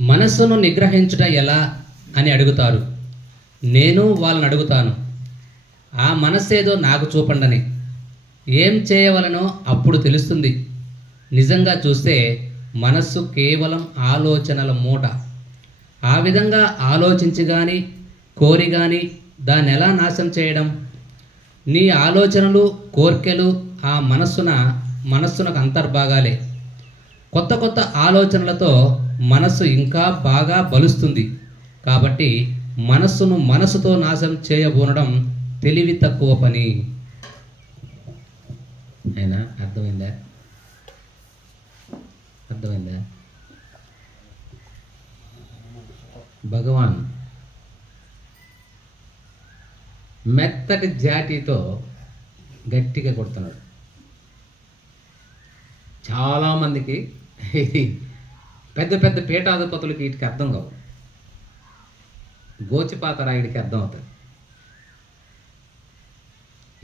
మనస్సును నిగ్రహించుట ఎలా అని అడుగుతారు. నేను వాళ్ళని అడుగుతాను. ఆ మనస్సేదో నాకు చూపండని. ఏం చేయవలనో అప్పుడు తెలుస్తుంది. నిజంగా చూస్తే మనస్సు కేవలం ఆలోచనల మూట. ఆ విధంగా ఆలోచించి కానీ కోరి కానీ దాన్ని ఎలా నాశనం చేయడం? నీ ఆలోచనలు కోర్కెలు ఆ మనస్సున మనస్సునకు అంతర్భాగాలే. కొత్త కొత్త ఆలోచనలతో మనస్సు ఇంకా బాగా బలుస్తుంది. కాబట్టి మనస్సును మనసుతో నాశనం చేయబోనడం తెలివి తక్కువ పని. అయినా అర్థమైందా? అర్థమైందా? భగవాన్ మెత్తటి జాటితో గట్టిగా కొడుతున్నాడు. చాలామందికి ఇది పెద్ద పెద్ద పీఠాధిపతులకి వీటికి అర్థం కావు. గోచిపాత రాయుడికి అర్థం అవుతుంది.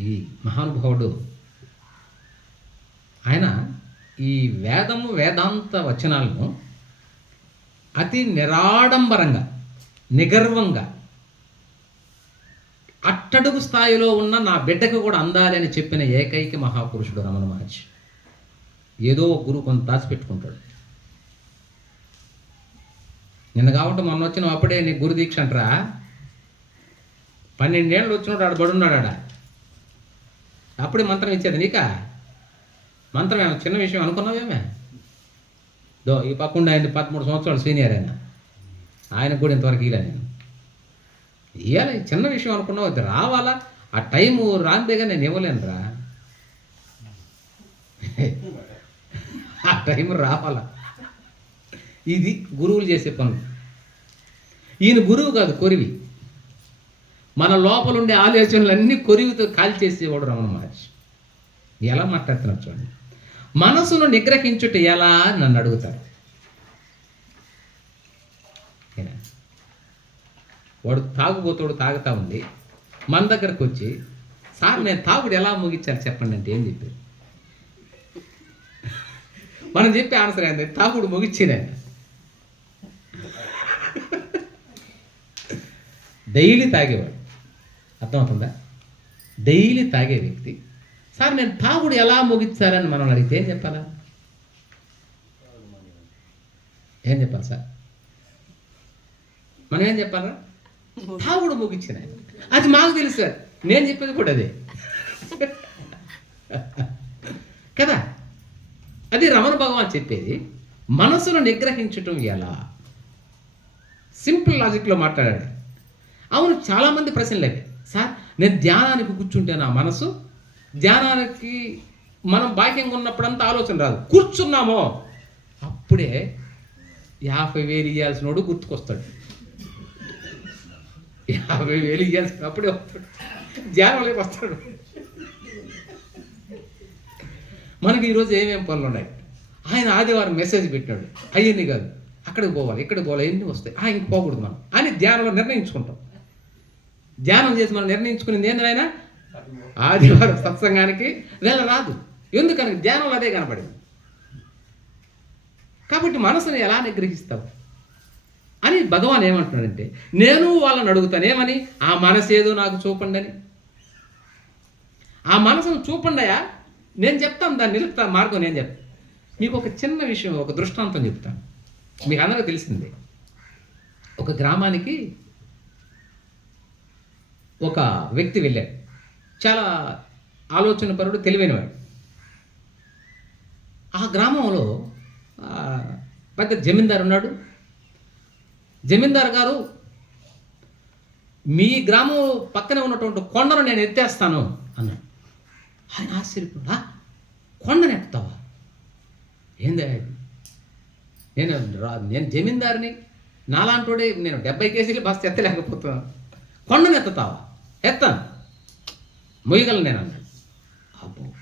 ఈ మహానుభావుడు ఆయన ఈ వేదము వేదాంత వచనాలను అతి నిరాడంబరంగా నిగర్వంగా అట్టడుగు స్థాయిలో ఉన్న నా బిడ్డకు కూడా అందాలి అని చెప్పిన ఏకైక మహాపురుషుడు రమణ మహర్షి. ఏదో ఒక గురువు కొంత దాచిపెట్టుకుంటాడు. నిన్న కాబట్టి మొన్న వచ్చిన అప్పుడే నీ గురు దీక్ష అంటరా? పన్నెండేళ్ళు వచ్చినాడు ఆడ బడున్నాడు ఆడ. అప్పుడే మంత్రం ఇచ్చేది నీకా? మంత్రం ఏమో చిన్న విషయం అనుకున్నావేమే? దో ఈ పక్కకుండా ఆయన పదమూడు సంవత్సరాలు సీనియర్ ఆయన. ఆయనకు కూడా ఇంతవరకు ఇలా నేను. ఇవ్వాలి చిన్న విషయం అనుకున్నావు అది రావాలా? ఆ టైము రాందేగా నేను ఇవ్వలేను రా ఆ టైం రావాల? ఇది గురువులు చేసే పనులు. ఈయన గురువు కాదు కొరివి. మన లోపల ఉండే ఆలోచనలన్నీ కొరివితో కాల్ చేసేవాడు రమణ మహర్షి. ఎలా మాట్లాడుతున్నారు చూడండి. మనసును నిగ్రహించుట ఎలా నన్ను అడుగుతారు. వాడు తాగుబోతాడు తాగుతా ఉంది. మన దగ్గరకు వచ్చి సార్ నేను తాగుడు ఎలా ముగించాలి చెప్పండి అంటే ఏం చెప్పారు? మనం చెప్పే ఆన్సర్ ఏంది? తాగుడు ముగిచ్చేనే. డైలీ తాగేవాడు. అర్థమవుతుందా? డైలీ తాగే వ్యక్తి. సార్ నేను తాగుడు ఎలా ముగించాలని మనం అడిగితే ఏం చెప్పాలా? ఏం చెప్పాలి సార్? మనం ఏం చెప్పాలా? తాగుడు ముగించిన అది మాకు తెలుసు సార్. నేను చెప్పేది కూడా అదే. కదా? అది రమణ భగవాన్ చెప్పేది. మనసును నిగ్రహించటం ఎలా? సింపుల్ లాజిక్లో మాట్లాడాడు. అవును చాలామంది ప్రశ్నలు. అవి సార్ నేను ధ్యానానికి కూర్చుంటే నా మనసు? ధ్యానానికి మనం బాక్యంగా ఉన్నప్పుడంతా ఆలోచన రాదు. కూర్చున్నామో. అప్పుడే యాభై వేలు ఇవ్వాల్సినోడు గుర్తుకొస్తాడు. యాభై వేలు ఇవ్వాల్సిన అప్పుడే వస్తాడు. ధ్యానంలోకి వస్తాడు. మనకి ఈరోజు ఏమేం పనులు ఉన్నాయి? ఆయన ఆదివారం మెసేజ్ పెట్టినాడు. అయ్యని కాదు. అక్కడికి పోవాలి ఇక్కడికి పోవాలి ఎన్ని వస్తాయి? ఆయన పోకూడదు మనం. అని ధ్యానంలో నిర్ణయించుకుంటాం. ధ్యానం చేసి మనం నిర్ణయించుకునేది ఏంది ఆయన ఆదివారం సత్సంగానికి వెళ్ళరాదు ఎందుకని ధ్యానంలో అదే కనపడింది. కాబట్టి మనసుని ఎలా నిగ్రహిస్తావు అని భగవాన్ ఏమంటున్నాడంటే నేను వాళ్ళని అడుగుతాను ఏమని ఆ మనసు ఏదో నాకు చూపండి అని ఆ మనసును చూపండియా? నేను చెప్తాను దాన్ని నిలుపుతా మార్గం నేను చెప్తాను మీకు ఒక చిన్న విషయం ఒక దృష్టాంతం చెప్తాను మీకు అందరూ తెలిసిందే. ఒక గ్రామానికి ఒక వ్యక్తి వెళ్ళాడు. చాలా ఆలోచన పరుడు తెలివైనవాడు. ఆ గ్రామంలో పెద్ద జమీందారు ఉన్నాడు. జమీందారు గారు మీ గ్రామం పక్కనే ఉన్నటువంటి కొండను నేను ఎత్తేస్తాను అన్నాడు. ఆయన ఆశ్చర్యపోడా కొండనెత్తుతావా ఏందే? ఏంది నేను రా- నేను జమీందారిని నాలాంటోడే నేను డెబ్బై కేజీలు బస్ ఎత్తలేకపోతున్నాను. కొండను ఎత్తుతావా ఎత్తాను. మొయ్యగలను నేను అన్నాడు. అబ్బో.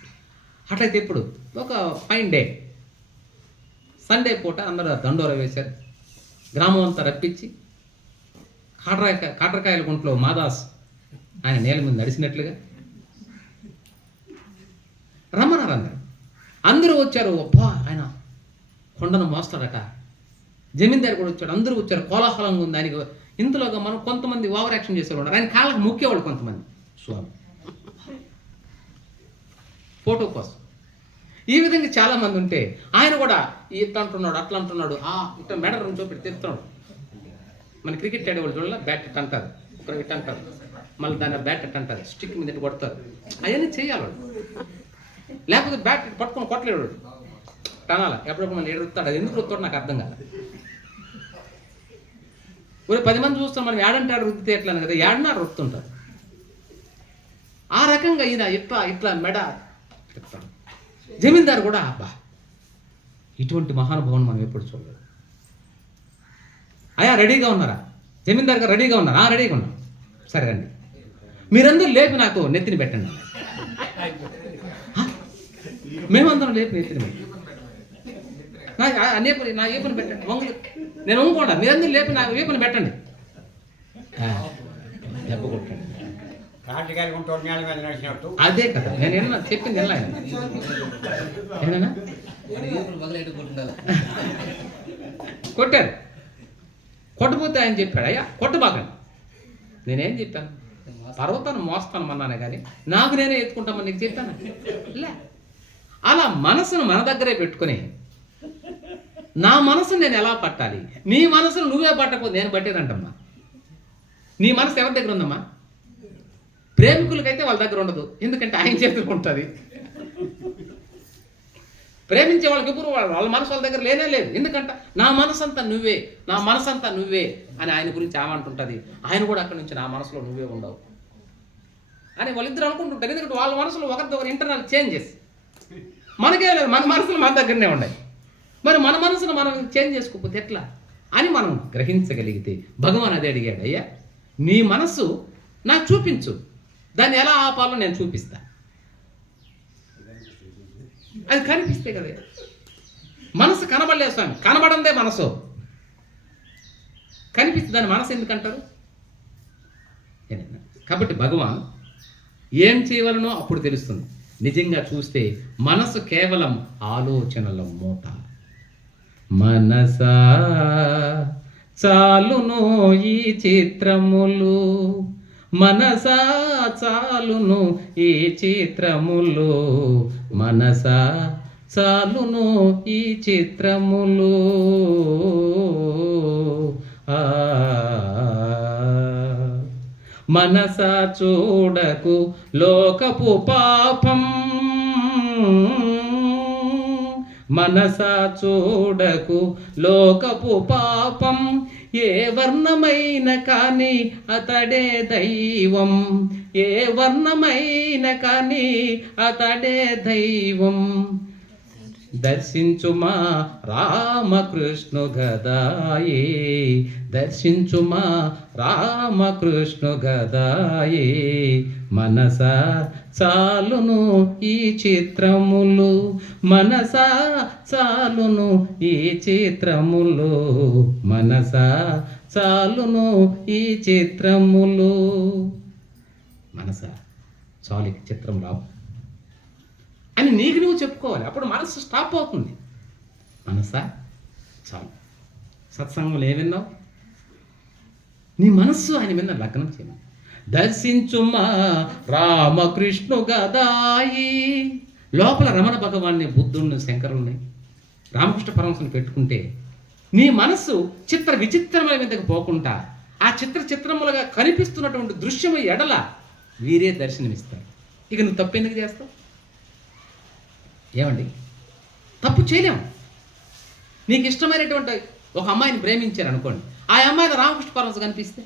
అట్లయితే ఇప్పుడు ఒక ఫైన్ డే. సండే పూట అందరూ దండోర వేశారు. గ్రామం అంతా రప్పించి కాటరాయ కాటరకాయల గుంట్లో మాదాస్ ఆయన నేల మీద నడిచినట్లుగా రమ్మన్నారు అందరు. అందరూ వచ్చారు. అబ్బా ఆయన కొండను మోస్తాడట. జమీందారు కూడా వచ్చాడు. అందరూ వచ్చారు. కోలాహలంగా ఉంది. ఆయనకి ఇంతలోగా మనం కొంతమంది ఓవర్ యాక్షన్ చేసేవాళ్ళు ఆయన కాళ్ళకు ముక్కేవాళ్ళు కొంతమంది. స్వామి. ఫోటో కోసం. ఈ విధంగా చాలామంది ఉంటే ఆయన కూడా ఇట్లా అంటున్నాడు అట్లా అంటున్నాడు. ఆ ఇట్లా మెడ రెండు చూపెట్టి తెస్తున్నాడు మన క్రికెట్ ఆడేవాళ్ళు చూడాల? బ్యాట్ ఇట్ అంటారు. ఇట్ అంటారు. మళ్ళీ దాని బ్యాట్ ఇట్ అంటారు. స్టిక్ మీద కొడతారు. అవన్నీ చేయాలి లేకపోతే బ్యాట్ పట్టుకొని కొట్టలేడు. టనాల. ఎప్పుడప్పుడు మళ్ళీ ఎడుతాడు అది ఎందుకు రుత్తాడు నాకు అర్థం కాదు. ఒరే పది మంది చూస్తాం మనం ఏడంటాడు రుద్దితే ఎట్లా కదా? ఏడన్నా రుత్తుంటారు ఆ రకంగా ఈయన ఇట్లా ఇట్లా మెడ చెప్తాడు జమీందారు కూడా అబ్బా ఇటువంటి మహానుభావుని మనం ఎప్పుడు చూడలేదు. అయ్యా రెడీగా ఉన్నారా? జమీందారు గారు రెడీగా ఉన్నారా? "ఆ, రెడీగా ఉన్నాం సరే రండి. మీరందరూ లేపి నాకు నెత్తిని పెట్టండి. మేమందరం లేపి నెత్తిని పెట్టండి నా ఆ నేపు నా ఏపుని పెట్టండి. వంగు నేను వంగుకోండా. మీరందరూ లేపి నా ఏపుని పెట్టండి. అదే కదా. నేను ఏమన్నా? చెప్పింది ఎలా కొట్టారు. కొట్టపోతే ఆయన చెప్పాడు అయ్యా కొట్టబాకండి. నేనేం చెప్పాను? పర్వతాన్ని మోస్తాను అన్నానే కానీ నాకు నేనే ఎత్తుకుంటామని నీకు చెప్పాను? లే. అలా మనసును మన దగ్గరే పెట్టుకొని నా మనసును నేను ఎలా పట్టాలి? నీ మనసును నువ్వే పట్టకపోతే నేను పట్టేదంటమ్మా. నీ మనసు ఎవరి దగ్గర ఉందమ్మా? ప్రేమికులకైతే వాళ్ళ దగ్గర ఉండదు. ఎందుకంటే ఆయన చేతిలో ఉంటుంది. ప్రేమించే వాళ్ళకి ఎప్పుడు వాళ్ళ వాళ్ళ మనసు వాళ్ళ దగ్గర లేనే లేదు. ఎందుకంటే? నా మనసంతా నువ్వే నా మనసంతా నువ్వే అని ఆయన గురించి ఆమంటుంటుంది ఆయన కూడా అక్కడి నుంచి నా మనసులో నువ్వే ఉండవు. అని వాళ్ళిద్దరు అనుకుంటుంటారు. ఎందుకంటే వాళ్ళ మనసులో ఒకరితో ఒకరు ఇంటర్నల్ చేంజెస్ మనకే లేదు మన మనసులు మన దగ్గరనే ఉన్నాయి. మరి మన మనసును మనం చేంజ్ చేసుకోకపోతే ఎట్లా? అని మనం గ్రహించగలిగితే భగవాన్ అదే అడిగాడు అయ్యా నీ మనస్సు నాకు చూపించు. దాన్ని ఎలా ఆపాలో నేను చూపిస్తా. అది కనిపిస్తే కదా. మనసు కనబడలేదు స్వామి కనబడందే మనసు. కనిపిస్తే దాని మనసు ఎందుకంటారు కాబట్టి భగవాన్ ఏం చేయవలనో అప్పుడు తెలుస్తుంది. నిజంగా చూస్తే మనసు కేవలం ఆలోచనల మూట. మనసా చాలును ఈ చిత్రములు. మనసా చాలును ఈ చిత్రములు. మనసా చాలును ఈ చిత్రములు. ఆ మనస చూడకు లోకపు పాపం. మనస చూడకు లోకపు పాపం. ఏ వర్ణమైన కానీ అతడే దైవం. ఏ వర్ణమైన కానీ అతడే దైవం. దర్శించుమా రామకృష్ణు గదాయే దర్శించుమా రామకృష్ణు గదాయే మనస చాలును ఈ చిత్రములు మనస చాలును ఈ చిత్రములు మనస చాలును ఈ చిత్రములు. మనస చాలు చిత్రం రావు. అని నీకు నువ్వు చెప్పుకోవాలి. అప్పుడు మనసు స్టాప్ అవుతుంది. మనసా? చాలు. సత్సంగంలో ఏమిన్నావు విన్నావు? నీ మనస్సు ఆయన మీద లగ్నం చేయను దర్శించుమా రామకృష్ణు గదాయి. లోపల రమణ భగవాన్ని బుద్ధుడిని శంకరుణ్ణి రామకృష్ణ పరమశుని పెట్టుకుంటే నీ మనస్సు చిత్ర విచిత్రముల మీదకి పోకుండా ఆ చిత్ర చిత్రములుగా కనిపిస్తున్నటువంటి దృశ్యము ఎడల వీరే దర్శనమిస్తారు. ఇక నువ్వు తప్పెందుకు చేస్తావు? ఏమండి? తప్పు చేయలేము. నీకు ఇష్టమైనటువంటి ఒక అమ్మాయిని ప్రేమించారు అనుకోండి. ఆ అమ్మాయిని రామకృష్ణ పరమస్ కనిపిస్తే?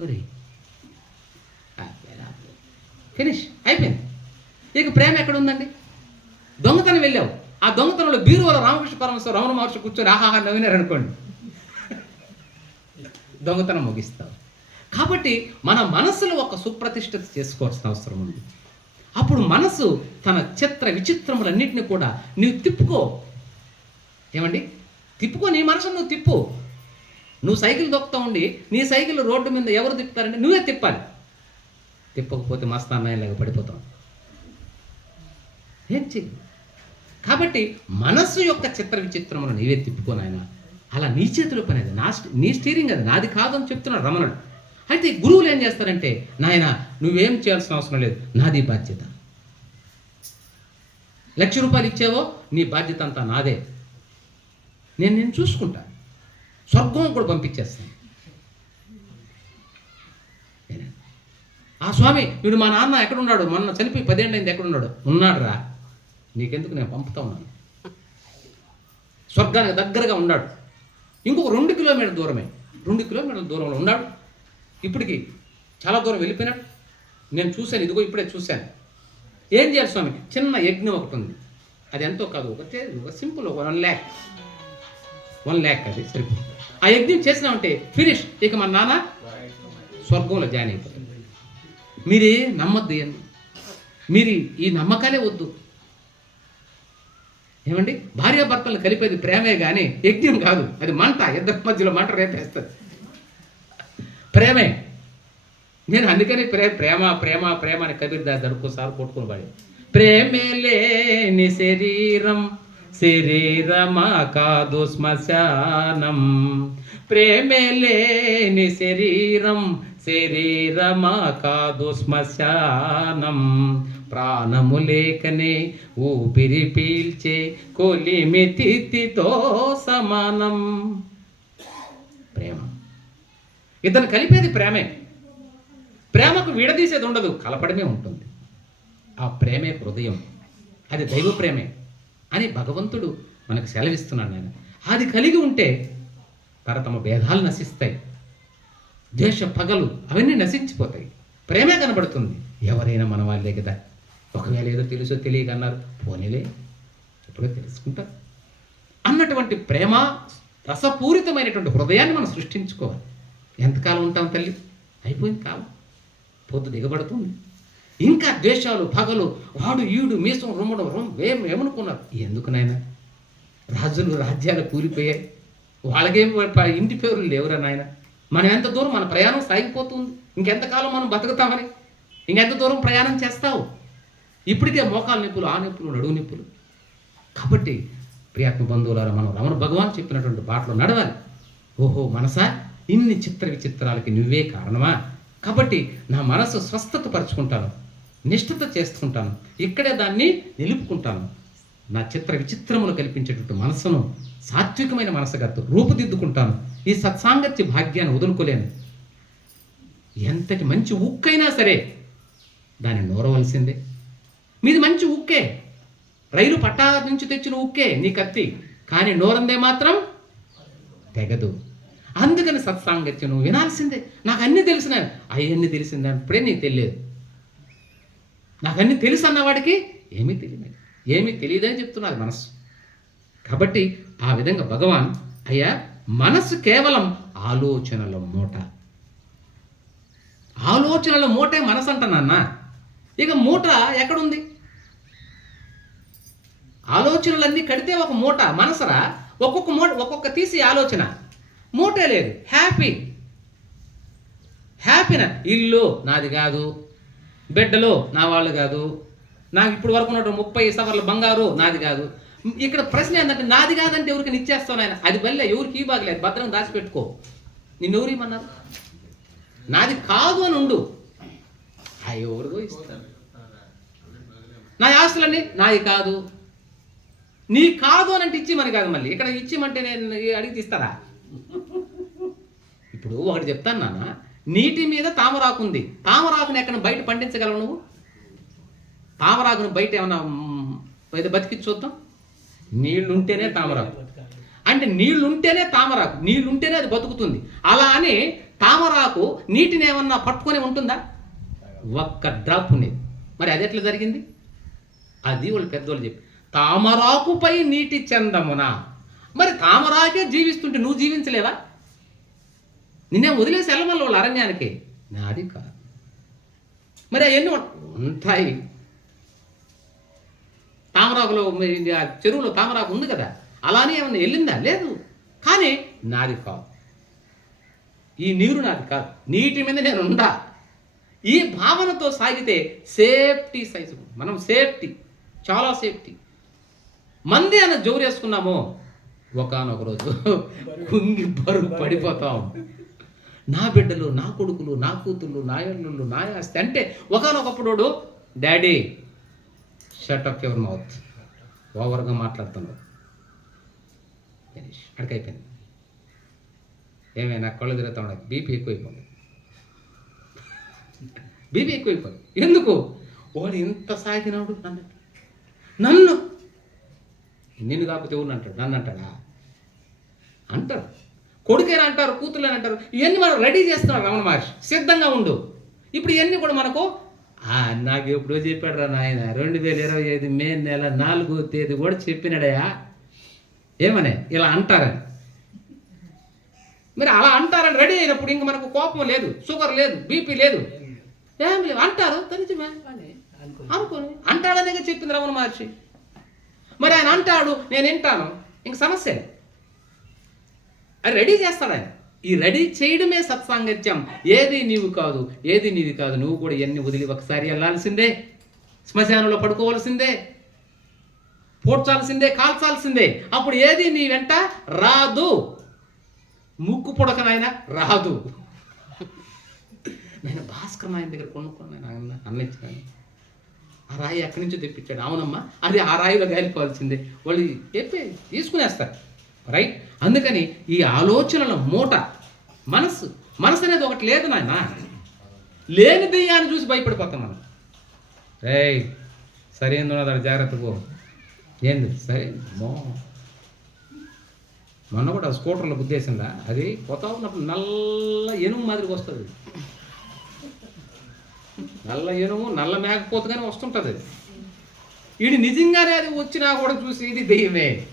ఒరే. ఫినిష్. అయిపోయింది. నీకు ప్రేమ ఎక్కడ ఉందండి దొంగతనం వెళ్ళావు. ఆ దొంగతనంలో బీరువాలో రామకృష్ణ పరమశ రమణ మహర్షి కూర్చొని ఆహాహా నవ్వినారు అనుకోండి. దొంగతనం ముగిస్తావు కాబట్టి మన మనసులో ఒక సుప్రతిష్ఠత చేసుకోవాల్సిన అవసరం ఉంది. అప్పుడు మనసు తన చిత్ర విచిత్రములన్నింటినీ కూడా నీవు తిప్పుకో. ఏమండి? తిప్పుకో నీ మనసు నువ్వు తిప్పు. నువ్వు సైకిల్ దొక్కుతా ఉండి నీ సైకిల్ రోడ్డు మీద ఎవరు తిప్పుతారంటే నువ్వే తిప్పాలి. తిప్పకపోతే మస్తాన్నయ్యలాగా పడిపోతాం. ఏం చెయ్యి? కాబట్టి మనస్సు యొక్క చిత్ర విచిత్రములను నీవే తిప్పుకోనాయన అలా నీ చేతిలో పని అది. నా నీ స్టీరింగ్ అది. నాది కాదు అని చెప్తున్నాడు రమణుడు. అయితే గురువులు ఏం చేస్తారంటే నాయన నువ్వేం చేయాల్సిన అవసరం లేదు నాది బాధ్యత. లక్ష రూపాయలు ఇచ్చావో నీ బాధ్యత అంతా నాదే. నేను నేను చూసుకుంటా. స్వర్గం కూడా పంపించేస్తాను. ఆ స్వామి వీడు మా నాన్న ఎక్కడున్నాడు? మొన్న చనిపోయి పదేళ్ళు ఎక్కడ ఉన్నాడు ఉన్నాడు రా నీకెందుకు నేను పంపుతా ఉన్నాను? స్వర్గానికి దగ్గరగా ఉన్నాడు. ఇంకొక రెండు కిలోమీటర్ దూరమే. రెండు కిలోమీటర్ల దూరంలో ఉన్నాడు. ఇప్పటికి చాలా దూరం వెళ్ళిపోయినాడు. నేను చూశాను ఇదిగో ఇప్పుడే చూశాను. ఏం చేయాలి స్వామి? చిన్న యజ్ఞం ఒకటి ఉంది. అది ఎంతో కాదు ఒకటే ఒక సింపుల్ ఒక వన్ ల్యాక్. వన్ ల్యాక్ అది సరిపోతుంది. ఆ యజ్ఞం చేసినామంటే ఫినిష్. ఇక మా నాన్న స్వర్గంలో జాయిన్ అయిపోతుంది మీరే నమ్మద్దు ఇవన్నీ. మీరు ఈ నమ్మకాలే వద్దు. ఏమండి? భార్యాభర్తలను కలిపేది ప్రేమే కానీ యజ్ఞం కాదు. అది మంట. ఇద్దరి మధ్యలో మంట రేపేస్తుంది. ప్రేమే. నేను అందుకని ప్రే ప్రేమ ప్రేమ ప్రేమ అని కబీర్ దాస్ దడుకోసారి కొట్టుకుని పడి ప్రేమే లేని శరీరం శరీరమా కాదు శ్మశానం. ప్రేమే లేని శరీరం శరీరమా కాదు శ్మశానం. ప్రాణము లేకనే ఊపిరి పీల్చే కొలిమి తిథితో సమానం. ఇద్దరు కలిపేది ప్రేమే. ప్రేమకు విడదీసేది ఉండదు కలపడమే ఉంటుంది. ఆ ప్రేమే హృదయం. అది దైవ ప్రేమే అని భగవంతుడు మనకు సెలవిస్తున్నాడు నేను అది కలిగి ఉంటే తరతమ భేదాలు నశిస్తాయి. ద్వేష పగలు అవన్నీ నశించిపోతాయి. ప్రేమే కనబడుతుంది. ఎవరైనా మన వాళ్ళే కదా. ఒకవేళ ఏదో తెలుసో తెలియక అన్నారు పోనీలే ఎప్పుడో తెలుసుకుంటారు అన్నటువంటి ప్రేమ రసపూరితమైనటువంటి హృదయాన్ని మనం సృష్టించుకోవాలి. ఎంతకాలం ఉంటాం తల్లి? అయిపోయింది కాలం. పొద్దు దిగబడుతుంది. ఇంకా ద్వేషాలు పగలు వాడు ఈడు మీసం రుమ్మడం రుమ్ ఏం ఏమనుకున్నారు? ఎందుకు నాయన? రాజులు రాజ్యాలు కూలిపోయాయి. వాళ్ళకేం ఇంటి పేరు లేవురా నాయన? మనం ఎంత దూరం మన ప్రయాణం సాగిపోతుంది. ఇంకెంతకాలం మనం బతుకుతామని? ఇంకెంత దూరం ప్రయాణం చేస్తావు? ఇప్పటికే మోకాలు నొప్పులు ఆ నొప్పులు నడువు నొప్పులు. కాబట్టి ప్రియాత్మ బంధువులారా మనం రమణ భగవాన్ చెప్పినటువంటి బాటలో నడవాలి. ఓహో మనసా? ఇన్ని చిత్ర విచిత్రాలకి నువ్వే కారణమా? కాబట్టి నా మనసు స్వస్థత పరుచుకుంటాను నిష్ఠత చేసుకుంటాను ఇక్కడే దాన్ని నిలుపుకుంటాను. నా చిత్ర విచిత్రములు కల్పించేటటువంటి మనసును సాత్వికమైన మనసుగా రూపుదిద్దుకుంటాను. ఈ సత్సాంగత్య భాగ్యాన్ని వదులుకోలేను. ఎంతటి మంచి ఉక్కైనా సరే దాన్ని నోరవలసిందే. మీది మంచి ఉక్కే. రైలు పట్టా నుంచి తెచ్చిన ఉక్కే నీ కత్తి. కానీ నోరందే మాత్రం తెగదు. అందుకని సత్సాంగత్యం నువ్వు వినాల్సిందే. నాకు అన్నీ తెలిసిన అవన్నీ తెలిసిందే అప్పుడే నీకు తెలియదు. నాకు అన్నీ తెలుసు అన్నవాడికి ఏమీ తెలియదు. ఏమీ తెలియదని చెప్తున్నది మనస్సు కాబట్టి ఆ విధంగా భగవాన్ అయ్యా మనస్సు కేవలం ఆలోచనల మూట. ఆలోచనల మూటే మనసు అంటానన్న ఇక మూట ఎక్కడుంది? ఆలోచనలన్నీ కడితే ఒక మూట మనసరా? ఒక్కొక్క మూట ఒక్కొక్క తీసి ఆలోచన. మూటే లేదు. హ్యాపీ హ్యాపీన ఇల్లు నాది కాదు. బిడ్డలు నా వాళ్ళు కాదు. నాకు ఇప్పుడు వరకు ఉన్నట్టు ముప్పై సవర్ల బంగారు నాది కాదు. ఇక్కడ ప్రశ్న ఏంటంటే నాది కాదంటే ఎవరికి ఇచ్చేస్తాను ఆయన? అది బల్లే ఎవరికి బాగలేదు భద్రం దాచిపెట్టుకో. నిన్ను ఎవరు ఇమ్మన్నారు? నాది కాదు అని ఉండు. ఆ ఎవరికో ఇస్తాను నా ఆస్తులన్నీ నాది కాదు. నీ కాదు అని అంటే ఇచ్చిమని కాదు మళ్ళీ. ఇక్కడ ఇచ్చిమంటే నేను అడిగి ఇస్తారా ఇప్పుడు ఒకటి చెప్తాను నాన్న. నీటి మీద తామరాకు ఉంది. తామరాకుని ఎక్కడ బయట పండించగలవు నువ్వు? తామరాకును బయట ఏమన్నా మ్, ఏదో బతికి చూద్దాం. నీళ్ళుంటేనే తామరాకు. అంటే నీళ్ళుంటేనే తామరాకు. నీళ్ళుంటేనే అది బతుకుతుంది. అలా అని తామరాకు నీటిని ఏమన్నా పట్టుకొని ఉంటుందా? ఒక్క డ్రాప్ ఉండేది మరి అది ఎట్లా జరిగింది? అది వాళ్ళు పెద్దోళ్ళు చెప్పి తామరాకుపై నీటి చందమున? మరి తామరాకే జీవిస్తుంటే నువ్వు జీవించలేవా? నిన్నే వదిలేసి వెళ్ళమల్ల వాళ్ళు అరణ్యానికి? నాది కాదు. మరి అవన్నీ ఉంటాయి. తామరాకులో ఆ చెరువులో తామరాకు ఉంది కదా అలానే ఏమన్నా వెళ్ళిందా? లేదు. కానీ నాది కాదు. ఈ నీరు నాది కాదు. నీటి మీద నేను ఉండా. ఈ భావనతో సాగితే సేఫ్టీ సైజు మనం సేఫ్టీ చాలా సేఫ్టీ. మంది అన్న జోరు వేసుకున్నామో ఒకనొక రోజు కుంగి బరువు పడిపోతాం. నా బిడ్డలు నా కొడుకులు నా కూతుళ్ళు నా ఎల్లుళ్ళు నా ఆస్తి అంటే ఒకనొకప్పుడు daddy shut up your mouth ఓవర్గా మాట్లాడుతున్నావు. ఫినిష్ అడికైపోయింది ఏమైనా కళ్ళు తిరుగుతా ఉండదు బీపీ ఎక్కువైపోయింది. బీపీ ఎక్కువైపోయింది. ఎందుకు? వాడు ఇంత సాగినాడు నన్ను. నన్ను. నిన్ను కాకపోతే ఎవరు అంటాడు? నన్ను అంటాడా? అంటారు కొడుకేనా అంటారు కూతుర్లని అంటారు ఇవన్నీ మనం రెడీ చేస్తున్నాడు రమణ మహర్షి. సిద్ధంగా ఉండు. ఇప్పుడు ఇవన్నీ కూడా మనకు "ఆ, నాకు ఎప్పుడో చెప్పాడు రా నాయన రెండు వేల ఇరవై ఐదు మే నెల నాలుగో తేదీ కూడా చెప్పినాడయా ఏమనే? ఇలా అంటారని. మరి అలా అంటారని రెడీ అయినప్పుడు ఇంక మనకు కోపం లేదు షుగర్ లేదు బీపీ లేదు. ఏం లేదు అంటారు తెలిసిమే అనుకోని. అంటాడనే చెప్పింది రమణ మహర్షి. మరి ఆయన అంటాడు నేను వింటాను. ఇంక సమస్య అది రెడీ చేస్తాడు ఆయన. ఈ రెడీ చేయడమే సత్సాంగత్యం. ఏది నీవు కాదు ఏది నీది కాదు నువ్వు కూడా ఎన్ని వదిలి ఒకసారి వెళ్ళాల్సిందే. శ్మశానంలో పడుకోవాల్సిందే. పోడ్చాల్సిందే కాల్చాల్సిందే. అప్పుడు ఏది నీ వెంట రాదు. ముక్కు పుడకనైనా రాదు. నేను భాస్కర్ ఆయన దగ్గర కొనుక్కున్నాను ఆయన అన్నించాను ఆ రాయి ఎక్కడి నుంచో తెప్పించాడు. అవునమ్మా అది ఆ రాయిలో గాలిపోవాల్సిందే. వాళ్ళు చెప్పి తీసుకునేస్తారు. రైట్ అందుకని ఈ ఆలోచనల మూట మనసు మనసు అనేది ఒకటి లేదు నాయన. లేని దెయ్యాన్ని చూసి భయపడిపోతాం మనం. రేయ్ సరైనది ఉన్నదాడు జాగ్రత్తగా ఏంది? సరే? మో మొన్న కూడా స్కూటర్లో గుద్దేసిందా? అది కొత్త ఉన్నప్పుడు నల్ల ఎనుము మాదిరికి వస్తుంది. నల్ల ఎనుము నల్ల మేకపోతగానే వస్తుంటుంది. అది ఇది నిజంగానే అది వచ్చినా కూడా చూసి ఇది దెయ్యమే.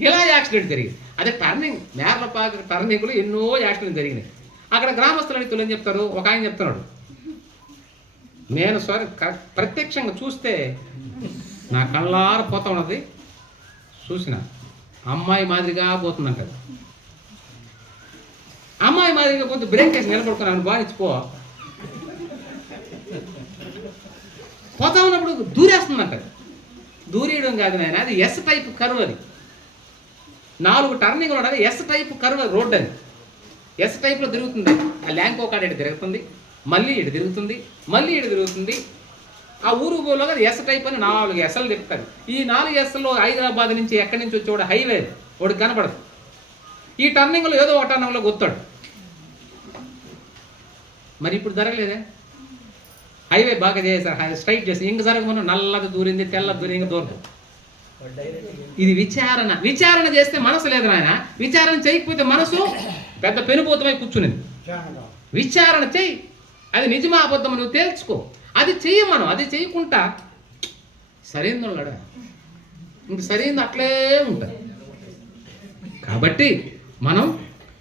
ఇలా యాక్సిడెంట్ జరిగింది. అదే టర్నింగ్ మేర్లపాక టర్నింగ్లో ఎన్నో యాక్సిడెంట్ జరిగినాయి. అక్కడ గ్రామస్తులు అడిగితే ఏం చెప్తారు ఒక ఆయన చెప్తున్నాడు. నేను సారీ క- ప్రత్యక్షంగా చూస్తే నా కళ్ళార పోతా ఉన్నది చూసిన. అమ్మాయి మాదిరిగా పోతుందంట. అమ్మాయి మాదిరిగా పోతే బ్రేక్ వేసి నిలబడుకున్నాను బాధించిపో పోతా ఉన్నప్పుడు దూరేస్తుందంట. దూరేయడం కాదు నాయన అది ఎస్ టైప్ కరువు అది. నాలుగు టర్నింగ్లు ఉండదు ఎస్ టైప్ కర్వ్ రోడ్ అది ఎస్ టైప్లో తిరుగుతుంది. ఆ ల్యాంకో కాడ ఇటు తిరుగుతుంది. మళ్ళీ ఇటు తిరుగుతుంది. మళ్ళీ ఇటు తిరుగుతుంది. ఆ ఊరు పోలోగా ఎస్ టైప్ అని నాలుగు ఎస్లు తిప్పుతారు ఈ నాలుగు ఎస్ఎల్లో హైదరాబాద్ నుంచి ఎక్కడి నుంచి వచ్చి కూడా హైవే. ఒకటి కనపడదు. ఈ టర్నింగ్లో ఏదో ఒక టర్నింగ్లో గుత్తాడు. మరి ఇప్పుడు జరగలేదే? హైవే బాగా చేశారు. స్ట్రైట్ చేసి ఇంక జరగమను నల్లది దూరింది తెల్లది దూరింది దూరదు. ఇది విచారణ. విచారణ చేస్తే మనసు లేదు నాయన. విచారణ చేయకపోతే మనసు పెద్ద పెనుభూతమై కూర్చునింది విచారణ. చెయ్యి అది నిజమా అబద్ధం నువ్వు తేల్చుకో. అది చెయ్యి మనం. అది చేయకుండా సరైనది ఉన్నాడా ఇంక సరైనది అట్లే ఉంటుంది. కాబట్టి మనం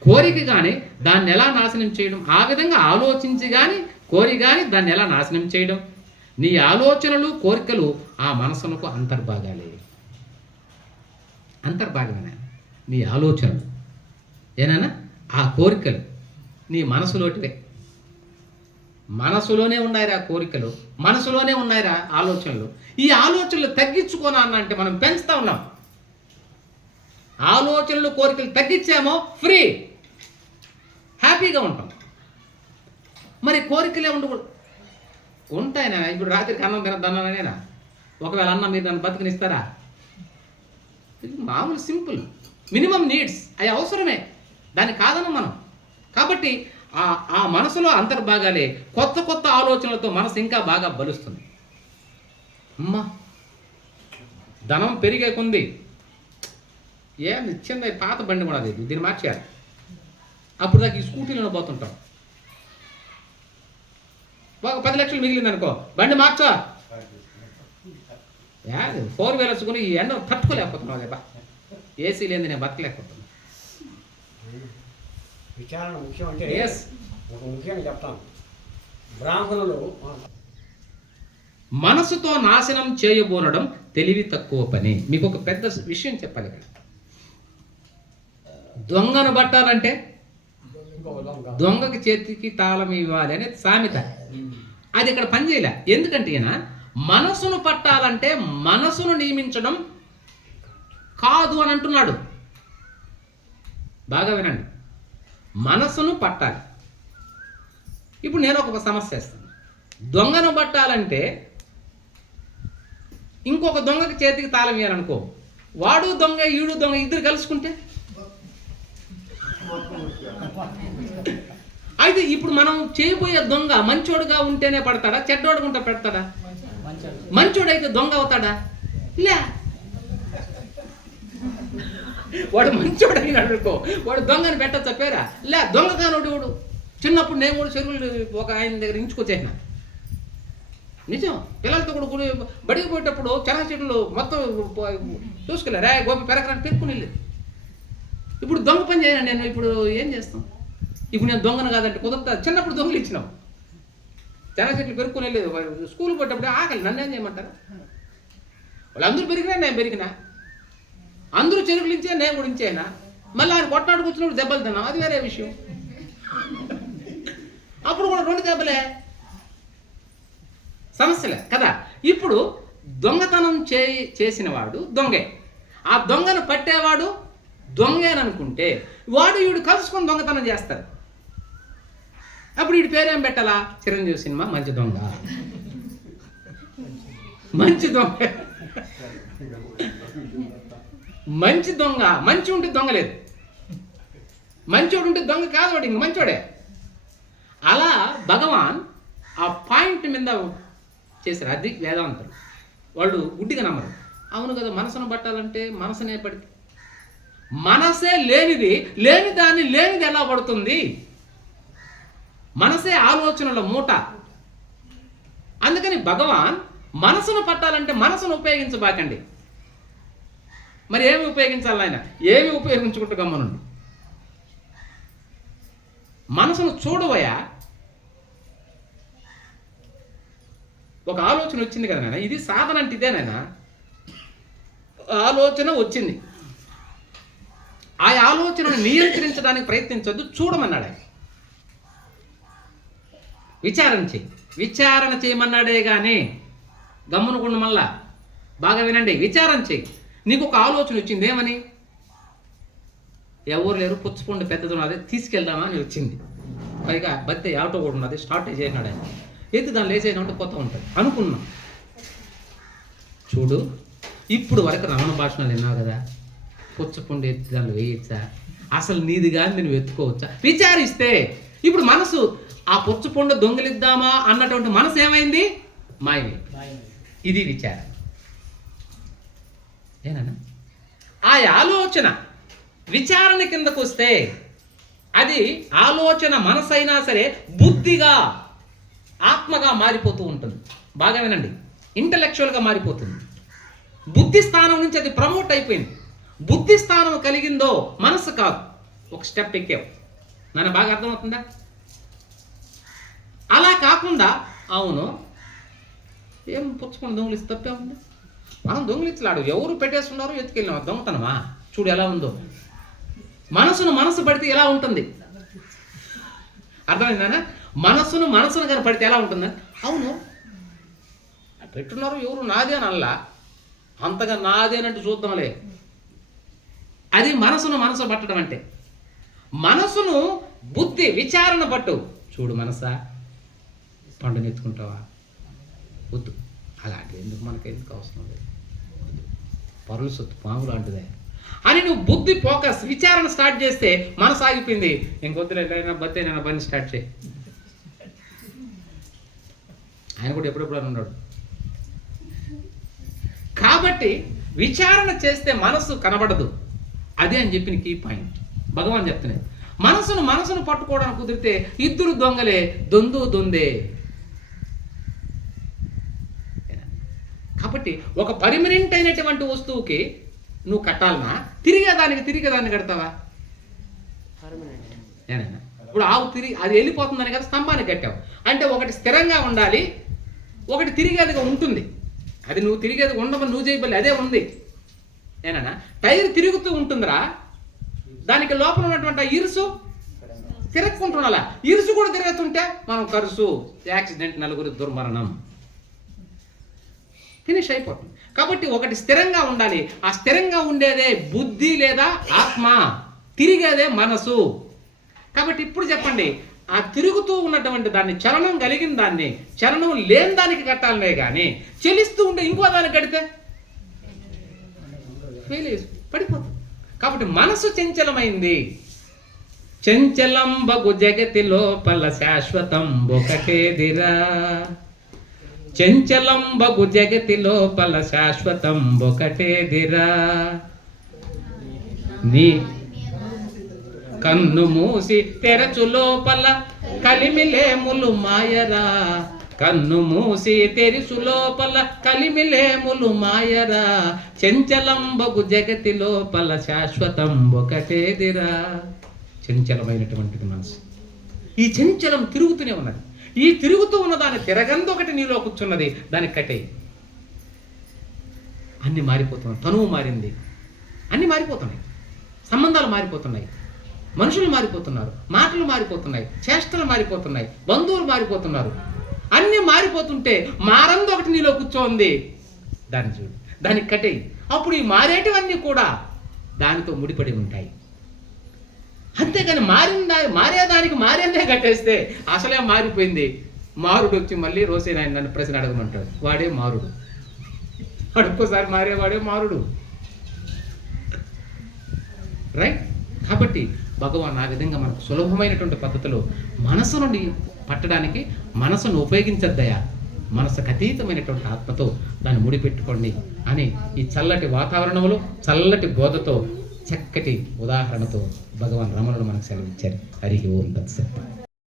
కోరిక కానీ దాన్ని ఎలా నాశనం చేయడం? ఆ విధంగా ఆలోచించి కానీ కోరి కానీ దాన్ని ఎలా నాశనం చేయడం? నీ ఆలోచనలు కోరికలు ఆ మనసునకు అంతర్భాగాలే. అంతర్భాగమైన? నీ ఆలోచనలు. ఏనానా? ఆ కోరికలు నీ మనసులోటివే. మనసులోనే ఉన్నాయిరా కోరికలు మనసులోనే ఉన్నాయిరా ఆలోచనలు. ఈ ఆలోచనలు తగ్గించుకోనా అన్న అంటే మనం పెంచుతా ఉన్నాం. ఆలోచనలు కోరికలు తగ్గించామో ఫ్రీ. హ్యాపీగా ఉంటాం. మరి కోరికలే ఉండకూడదు. ఉంటాయినా? ఇప్పుడు రాత్రికి అన్నం తినద్దన్నానేనా ఒకవేళ అన్నం మీరు నన్ను బతికినిస్తారా? ఇది మామూలు సింపుల్. Minimum needs. అవి అవసరమే. దాన్ని కాదనం మనం. కాబట్టి ఆ ఆ మనసులో అంతర్భాగాలే కొత్త కొత్త ఆలోచనలతో మనసు ఇంకా బాగా బలుస్తుంది. అమ్మా ధనం పెరిగే కొంది. ఏం నిత్యంగా పాత బండి కూడా అది దీన్ని మార్చారు అప్పుడు దాకా ఈ స్కూటీలో పోతుంటాం ఒక పది లక్షలు మిగిలింది అనుకో బండి మార్చా. యాది ఫోర్ వీలర్స్ కొని ఈ ఎండ తట్టుకోలేకపోతున్నావు అదే బా ఏసీ లేని నేను బతకలేకపోతున్నా. విచారణ ముఖ్యం అంటే. ఒక ముఖ్యంగా చెప్తాను. బ్రాహ్మణులు మనసుతో నాశనం చేయబోనడం తెలివి తక్కువ పని. మీకు ఒక పెద్ద విషయం చెప్పాలి ఇక్కడ. దొంగను పట్టాలంటే దొంగకి చేతికి తాళం ఇవ్వాలి అనేది సామెత. అది ఇక్కడ పనిచేయలే. ఎందుకంటే ఈయన మనసును పట్టాలంటే మనసును నియమించడం కాదు అని అంటున్నాడు. బాగా వినండి. మనసును పట్టాలి. ఇప్పుడు నేను ఒక సమస్య వేస్తాను. దొంగను పట్టాలంటే ఇంకొక దొంగకి చేతికి తాళం ఇవ్వాలనుకో వాడు దొంగ ఈడు దొంగ ఇద్దరు కలుసుకుంటే? అయితే ఇప్పుడు మనం చేయబోయే దొంగ మంచోడుగా ఉంటేనే పడతాడా? చెడ్డోడుగా ఉంటే పెడతాడా? మంచోడైతే దొంగ అవుతాడా? లే. వాడు మంచోడు అయినాడు అనుకో వాడు దొంగని పెట్టచ్చా పేరా? లే దొంగ కానోడు వాడు చిన్నప్పుడు నేను కూడా చెరువులు ఒక ఆయన దగ్గర ఇంచుకొచ్చేసిన నిజం? పిల్లలతో కూడా గుడి బడికి పోయేటప్పుడు చెరా చెట్లు మొత్తం చూసుకెళ్ళా. రే గోపి పెరగరాని పెట్టుకుని వెళ్ళి ఇప్పుడు దొంగ పని చేయను నేను? ఇప్పుడు ఏం చేస్తాం? ఇప్పుడు నేను దొంగను కాదంటే కుదరతా చిన్నప్పుడు దొంగలు ఇచ్చినావు తెర చెట్లు పెరుక్కుని లేదు. స్కూల్ పోయేటప్పుడు ఆకలి. నన్ను ఏం చేయమంటారు? వాళ్ళందరూ పెరిగినా నేను పెరిగినా. అందరూ చెరుకులు ఇచ్చే నేను కూడా ఇచ్చేనా మళ్ళీ ఆయన కొట్టాడు కూర్చున్నప్పుడు దెబ్బలు తిన్నాం అది వేరే విషయం. అప్పుడు కూడా రెండు దెబ్బలే. సమస్యలే కదా? ఇప్పుడు దొంగతనం చే చేసిన వాడు దొంగే. ఆ దొంగను పట్టేవాడు దొంగేననుకుంటే వాడు వీడు కలుసుకొని దొంగతనం చేస్తారు. అప్పుడు వీడి పేరేం పెట్టాలా? చిరంజీవి సినిమా మంచి దొంగ. మంచి దొంగ. మంచి దొంగ. మంచి ఉంటే దొంగ లేదు. మంచోడు ఉంటే దొంగ కాదు వాడు ఇంక మంచోడే. అలా భగవాన్ ఆ పాయింట్ మీద చేశారు అది వేదాంతం వాళ్ళు గుడ్డిగా నమ్మరు. అవును కదా మనసును పట్టాలంటే మనసునే పడితే మనసే లేనిది లేని దాన్ని లేనిది ఎలా పడుతుంది? మనసే ఆలోచనల మూట. అందుకని భగవాన్ మనసును పట్టాలంటే మనసును ఉపయోగించబాకండి. మరి ఏమి ఉపయోగించాలి ఆయన ఏమి ఉపయోగించుకుంటూ గమ్మనుండి మనసును చూడవయా? ఒక ఆలోచన వచ్చింది కదా నాయన? ఇది సాధన అంటే ఇదే నాయన? ఆలోచన వచ్చింది. ఆ ఆలోచనను నియంత్రించడానికి ప్రయత్నించొద్దు చూడమన్నాడు ఆయన. విచారణ చేయి విచారణ చేయమన్నాడే కానీ గమ్మునుకుండా మళ్ళా. బాగా వినండి విచారణ చేయి నీకు ఒక ఆలోచన వచ్చింది ఏమని? ఎవరు లేరు పుచ్చుకుండి పెద్దది ఉన్నది తీసుకెళ్దామా అని వచ్చింది. పైగా బత్తే ఆటో కూడా ఉన్నది స్టార్ట్ చేసినాడు ఆయన. ఎత్తి దాన్ని లేచేయడం కొత్త ఉంటుంది. అనుకున్నాం. చూడు ఇప్పుడు వరకు రమణ భాషణాలు విన్నావు కదా. పుచ్చపుండి ఎత్తి దాన్ని వేయచ్చా? అసలు నీది కానీ నేను ఎత్తుకోవచ్చా విచారిస్తే ఇప్పుడు మనసు ఆ పుచ్చపుండు దొంగిలిద్దామా అన్నటువంటి మనసు ఏమైంది? మాయమైంది. ఇది విచారం. ఏనా ఆ ఆలోచన విచారణ కిందకు వస్తే అది ఆలోచన మనసైనా సరే బుద్ధిగా ఆత్మగా మారిపోతూ ఉంటుంది. బాగా వినండి. ఇంటలెక్చువల్గా మారిపోతుంది. బుద్ధి స్థానం నుంచి అది ప్రమోట్ అయిపోయింది. బుద్ధి స్థానం కలిగిందో మనసు కాదు. ఒక స్టెప్ ఎక్కావు. నన్ను బాగా అర్థమవుతుందా? అలా కాకుండా అవును. ఏం పుచ్చుకొని దొంగలిస్తే తప్పే ఉంది? మనం దొంగలించలాడు. ఎవరు పెట్టేస్తున్నారు ఎత్తుకెళ్ళినాం దొంగతనమా? చూడు ఎలా ఉందో. మనసును మనసు పడితే ఎలా ఉంటుంది? అర్థమైందా మనసును మనసును కానీ పడితే ఎలా ఉంటుందని? అవును. పెట్టున్నారు ఎవరు? నాదే అని అల్లా అంతగా నాదేనంటూ చూద్దాంలే. అది మనసును మనసు పట్టడం అంటే. మనసును బుద్ధి విచారణ పట్టు. చూడు మనసా? పండుని ఎత్తుకుంటావా వద్దు. అలాంటిది ఎందుకు మనకి ఎందుకు అవసరం లేదు. పరులు సొత్తు పాము లాంటిదే. అని నువ్వు బుద్ధి ఫోకస్ విచారణ స్టార్ట్ చేస్తే మనసు ఆగిపోయింది. ఇంకొద్దులైనా బతే నేను బండి స్టార్ట్ చేయి. ఆయన కూడా ఎప్పుడెప్పుడు అని ఉన్నాడు. కాబట్టి విచారణ చేస్తే మనసు కనబడదు. అదే అని చెప్పిన కీ పాయింట్ భగవాన్ చెప్తున్నాయి మనసును మనసును పట్టుకోవడానికి కుదిరితే ఇద్దరు దొంగలే దొందు దొందే. కాబట్టి ఒక పర్మనెంట్ అయినటువంటి వస్తువుకి నువ్వు కట్టాలనా? తిరిగే దానికి తిరిగే దాన్ని కడతావా? ఇప్పుడు ఆవు తిరిగి అది వెళ్ళిపోతుందని కదా స్తంభానికి కట్టావు. అంటే ఒకటి స్థిరంగా ఉండాలి ఒకటి తిరిగేదిగా ఉంటుంది. అది నువ్వు తిరిగేది ఉండమని నువ్వు చేయబోలే అదే ఉంది. ఏనా? టైర్ తిరుగుతూ ఉంటుందిరా. దానికి లోపల ఉన్నటువంటి ఇరుసు తిరగకుంటుండాల ఇరుసు కూడా తిరుగుతుంటే మనం కరుసు యాక్సిడెంట్ నలుగురు దుర్మరణం. ఫినిష్ అయిపోతుంది. కాబట్టి ఒకటి స్థిరంగా ఉండాలి. ఆ స్థిరంగా ఉండేదే బుద్ధి లేదా ఆత్మ. తిరిగేదే మనసు. కాబట్టి ఇప్పుడు చెప్పండి ఆ తిరుగుతూ ఉన్నటువంటి దాన్ని చలనం కలిగిన దాన్ని చలనం లేని దానికి కట్టాలనే కానీ చెలిస్తూ ఉంటే ఇంకో దానికి కడితే? పడిపోతుంది. కాబట్టి మనసు చంచలమైంది. చంచలం బగు జగతి లోపల శాశ్వతం ఒకటేదిరా చెంచలంబగు జగతి లోపల శాశ్వతం ఒకటేదిరా నీ కన్ను మూసి తెరచు లోపల కలిమిలేములు మాయరా. కన్ను మూసి తెరిసు లోపల కలిమిలేములు మాయరా. చెంచలంబగు జగతి లోపల శాశ్వతం ఒకటేదిరా చంచలమైనటువంటిది మనసు. ఈ చంచలం తిరుగుతూనే ఉన్నది. ఈ తిరుగుతూ ఉన్న దాని తిరగంది ఒకటి నీలో కూర్చున్నది దానికి కట్టే అన్ని మారిపోతున్నాయి. తనువు మారింది. అన్ని మారిపోతున్నాయి. సంబంధాలు మారిపోతున్నాయి. మనుషులు మారిపోతున్నారు. మాటలు మారిపోతున్నాయి. చేష్టలు మారిపోతున్నాయి. బంధువులు మారిపోతున్నారు. అన్నీ మారిపోతుంటే మారంది ఒకటి నీలో కూర్చోంది. దాన్ని చూడు దానికి కట్టేయి అప్పుడు ఈ మారేటివన్నీ కూడా దానితో ముడిపడి ఉంటాయి. అంతేగాని మారిందా మారేదానికి మారిందే కట్టేస్తే అసలే మారిపోయింది. మారుడు వచ్చి మళ్ళీ రోజు ఆయన నన్ను ప్రశ్న అడగమంటాడు. వాడే మారుడు. అడుక్కోసారి మారేవాడే మారుడు. రైట్? కాబట్టి భగవాన్ ఆ విధంగా మనకు సులభమైనటువంటి పద్ధతిలో మనసు నుండి పట్టడానికి మనసును ఉపయోగించద్దయా మనసుకు అతీతమైనటువంటి ఆత్మతో దాన్ని ముడిపెట్టుకోండి అని ఈ చల్లటి వాతావరణంలో చల్లటి బోధతో చక్కటి ఉదాహరణతో భగవాన్ రమణుడు మనకు సెలవిచ్చారు హరి ఓం తత్సత్